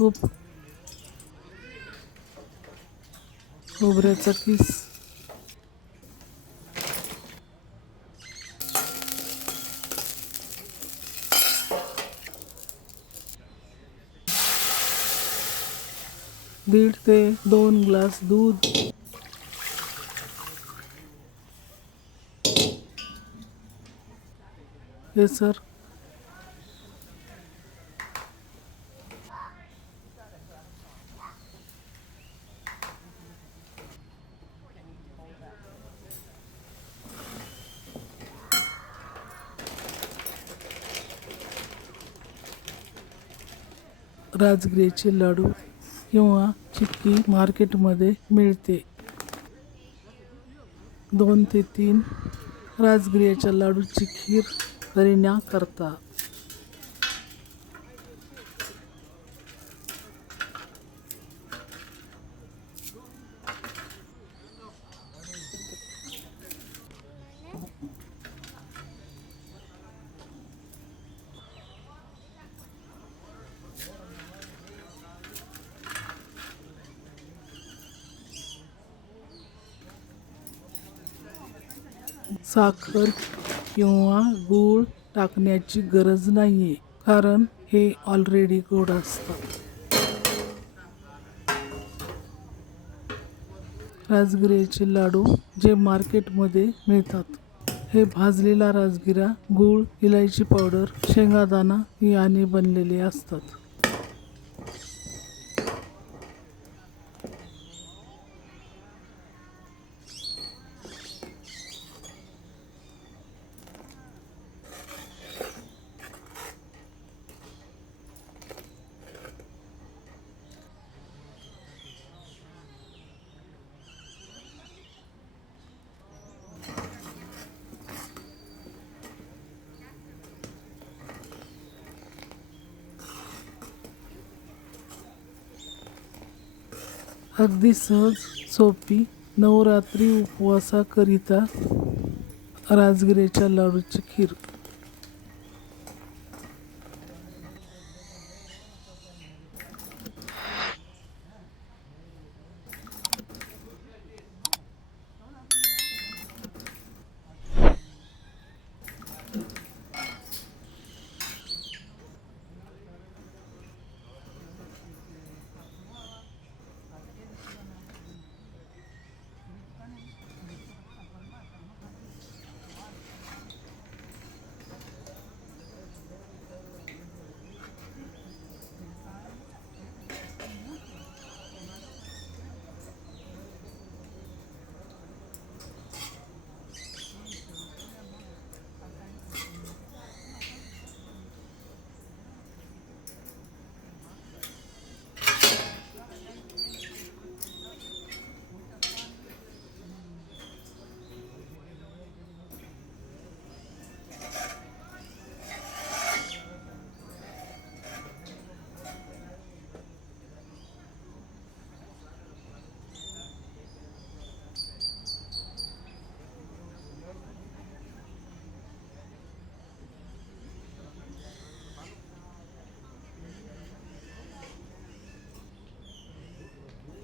तूप, खोबऱ्याचा किस, दीड ते 2 ग्लास दूध, केसर, राजगिऱ्याचे लाडू किंवा चिक्की मार्केटमध्ये मिळते. 2 ते 3 राजगिऱ्याच्या लाडूची खीर करण्याकरता साखर किंवा गूळ टाकण्याची गरज नाहीये, कारण हे ऑलरेडी गोड असतात. राजगिऱ्याचे लाडू जे मार्केटमध्ये मिळतात, हे भाजलेला राजगिरा, गूळ, इलायची पावडर, शेंगादाणा याने बनलेले असतात. अगदी सहज सोपी नवरात्री उपवासाकरिता राजगिऱ्याच्या लाडूची खीर.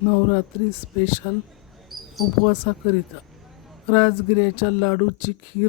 नवरात्री स्पेशल उपवासाकरिता राजगिऱ्याच्या लाडूची खीर